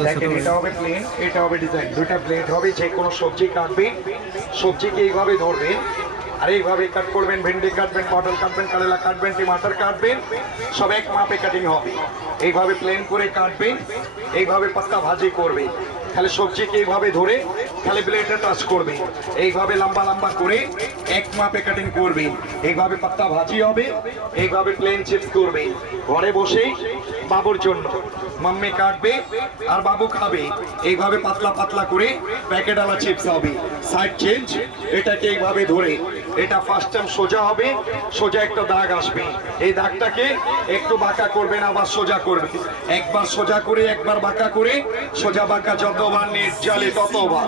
দেখেন এটা হবে প্লেন এটা হবে ডিজাইন দুটা প্লেট হবে যে কোনো সবজি কাটবেন সবজিকে এইভাবে ধরবেন আর এইভাবে কাট করবেন ভেন্ডি কাটবেন পটল কাটবেন কালেলা কাটবেন টমাটার কাটবেন সব এক মাপে কাটিং হবে। এইভাবে প্লেন করে কাটবেন এইভাবে পাতা ভাজি করবেন তাহলে সবজিকে এইভাবে ধরে খালি ব্লেডটা টাচ করবে। এইভাবে লম্বা লম্বা করে এক মাপে কাটিং করবে। এইভাবে পাত্তা ভাজি হবে। এইভাবে প্লেন চিপস করবে। ঘরে বসেই বাবুর জন্য। মাম্মি কাটবে আর বাবু খাবে। এইভাবে পাতলা পাতলা করে প্যাকেট আলা চিপস হবে। সাইড চেঞ্জ এটাকে এইভাবে ধরে। এটা ফার্স্ট টাইম সোজা হবে, সোজা একটা দাগ আসবে। এই দাগটাকে একটু বাঁকা করবেন, আবার সোজা করবে একবার সোজা করে, একবার বাঁকা করে, সোজা বাঁকা যতবার নেট জলে ততবার।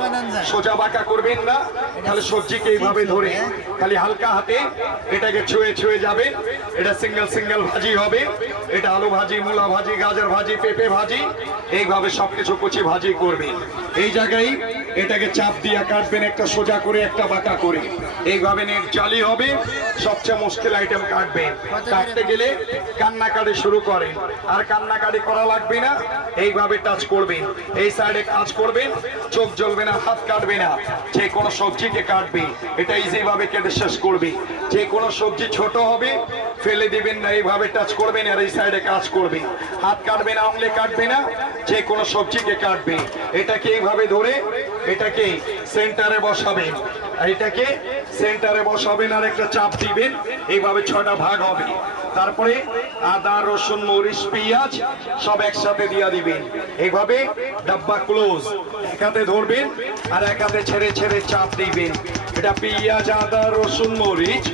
সোজা বাঁকা করবেন না, তাহলে সবজিকে এইভাবে ধরে। খালি হালকা হাতে এটাকে ছুঁয়ে ছুঁয়ে যাবে। এটা সিঙ্গেল সিঙ্গেল ভাজি হবে। এটা আলু ভাজি, মূলা ভাজি, গাজর ভাজি, পেঁপে ভাজি, এইভাবে সবকিছু কুচি ভাজি করবেন। এই জায়গায় এটাকে চাপ দিয়ে কাটবেন, একটা সোজা করে, একটা বাঁকা করে। এইভাবে নেট জালি হবে, সবচেয়ে মুশকিল আইটেম কাটবেন। কাটতে গেলে কান্নাকাটি শুরু করেন। আর কান্নাকাটি করা লাগবে না, এইভাবে টাচ করবেন। এই সাইডে কাজ করবেন, চোখ জ্বলবে না, হাত কাটবে না। যে কোনো সবজিকে কাটবে। এটা ইজিভাবে কেটে শেষ করবে। যে কোনো সবজি ছোট হবে ফেলে দিবেন না, এইভাবে টাচ করবেন আর এই সাইডে কাজ করবে হাত কাটবে না, আঙুলে কাটবে না, যে কোনো সবজিকে কাটবে। এটাকে এইভাবে ধরে এটাকে সেন্টারে বসাবেন। এটাকে সেন্টারে বসাবেন আর একটা চাপ দিবেন, এইভাবে ছটা ভাগ হবে। তারপরে আদা, রসুন, মরিচ, পেঁয়াজ সব একসাথে দিয়া দিবেন। এইভাবে ডাব্বা ক্লোজ এক হাতে ধরবেন আর এক হাতে ছেড়ে ছেড়ে চাপ দিবেন। এটা পেঁয়াজ, আদা, রসুন, মরিচ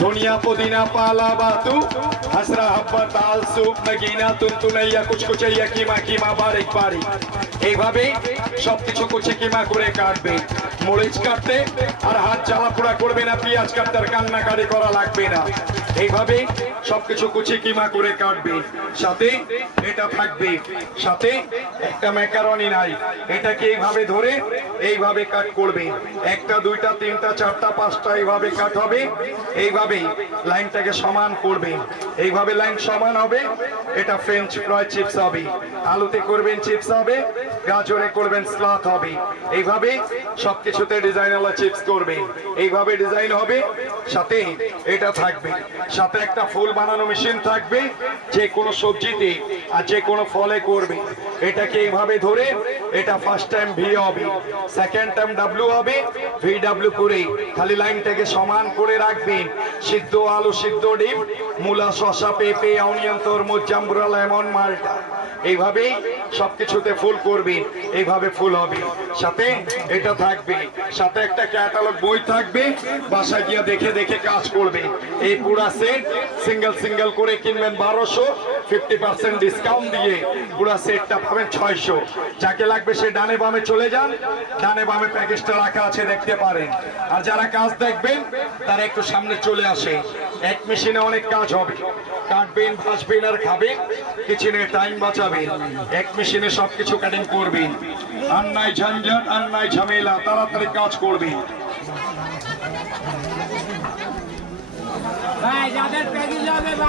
ধনিয়া পুদিনা পালা বাতু हसरा हब्बा তাল সুপ নগিনা তুনতুনাইয়া কুচকুচাইয়া কিমা কিমা বারিক বারিক এইভাবে সবকিছু কুচি কিমা করে কাটবে মরিচ কাটতে আর হাত জ্বালা পোড়া করবে না, পেঁয়াজ কাটতে আর কান্নাকাটি করা লাগবে না। এইভাবে সবকিছু কুচি কিমা করে কাটবে। সাথে এটা থাকবে। সাথে একটা ম্যাকারনি নাই। এটাকে এইভাবে ধরে এইভাবে কাট করবে। একটা, দুইটা, তিনটা, চারটা, পাঁচটা এইভাবে কাট হবে। এইভাবে লাইনটাকে সমান করবে। এইভাবে লাইন সমান হবে। এটা ফ্রেঞ্চ ফ্রাই চিপস হবে। আলুতে করবেন চিপস হবে। গাজরে করবেন স্লাথ হবে। এইভাবে সবকিছুতে ডিজাইনওয়ালা চিপস করবে। এইভাবে ডিজাইন হবে সাথে এটা থাকবে। সাথে একটা ফুল বানানো মেশিন থাকবে, যে কোনো সবজিতে আর যে কোনো ফলে করবে। এটাকে এইভাবে ধরে এটা ফার্স্ট টাইম ভি হবে সেকেন্ড টাইম ডাব্লিউ হবে ভি ডাব্লিউ করে খালি লাইনটাকে সমান করে রাখবেন। সিদ্ধ আলু, সিদ্ধ ডিম, মূলা, শসা, পেঁপে, অনিয়ন, তরমুজ, জাম্বুরা, লেমন, মালটা। এইভাবেই সবকিছুতে ফুল করবেন। এইভাবে ফুল হবে। সাথে এটা থাকবে। সাথে একটা ক্যাটালগ বই থাকবে। বাসায় গিয়ে দেখে দেখে কাজ করবে এই পুরা সেট সিঙ্গেল সিঙ্গেল করে কিনবেন বারোশো ফিফটি পার্সেন্ট ডিসকাউন্ট দিয়ে পুরা সেটটা পাবেন ছয়শো। যাকে লাগবে সে ডানে বামে চলে যান। ডানে বামে প্যাকেজটা রাখা আছে, দেখতে পারেন। আর যারা কাজ দেখবেন, তারা একটু সামনে চলে আসে। এক মেশিনে অনেক কাজ হবে। কাটবেন ভাসবেন আর খাবেন কিচেনে টাইম বাঁচাবেন। এক মেশিনে সবকিছু কাটিং করবেন। আর নাই ঝঞ্ঝট, আর ঝামেলা, তাড়াতাড়ি কাজ করবেন। ভাই, যাদের